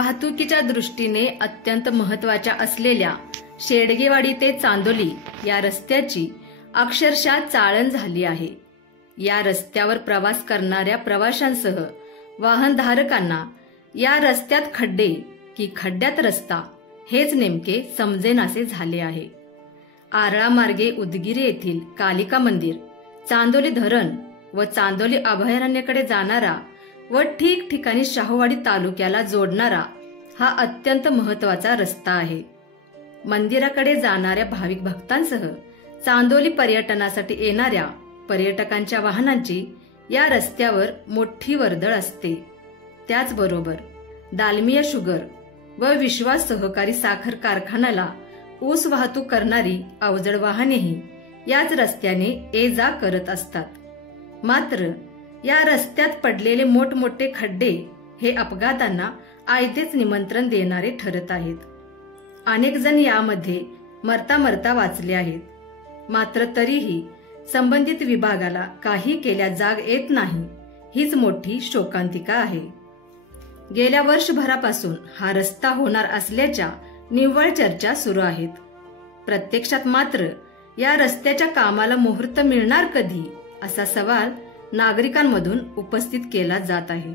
वाहतुकीच्या दृष्टीने अत्यंत महत्त्वाच्या असलेल्या शेडगेवाडी ते चांदोली या रस्त्याची अक्षरशः चाळण झाली आहे। या रस्त्यावर प्रवास करणाऱ्या प्रवाशांसह वाहनधारकांना या रस्त्यात खड्डे की खड्ड्यात रस्ता हेच नेमके समजेनासे झाले आहे। आरळा मार्गे उदगीर येथील कालिका मंदिर, चांदोली धरण व चांदोली अभयारण्याकडे जाणारा व ठिकठिकाणी शाहूवाडी तालुक्याला जोडणारा हा अत्यंत महत्त्वाचा रस्ता आहे। मंदिराकडे जाणाऱ्या भाविक भक्तांसह चांदोली पर्यटनासाठी येणाऱ्या पर्यटकांच्या वाहनांची या रस्त्यावर मोठी वर्दळ असते। त्याचबरोबर दालमिया शुगर व विश्वास सहकारी साखर कारखान्याला ऊस वाहतूक करणारी अवजड वाहनेही याच रस्त्याने ये जा करत असतात। मात्र या रस्त्यात पडलेले मोठमोठे खड्डे हे अपघातांना आयतेच निमंत्रण देणारे ठरत आहेत। अनेक जण यामध्ये मरता मरता वाचले आहेत, मात्र तरीही संबंधित विभागाला काही केल्या जाग येत नाही, हीच मोठी शोकांतिका आहे। गेल्या वर्षभरापासून हा रस्ता होणार असल्याच्या निव्वळ चर्चा सुरू आहेत। प्रत्यक्षात मात्र या रस्त्याच्या कामाला मुहूर्त मिळणार कधी, असा सवाल नागरिकांमधून उपस्थित केला जात आहे।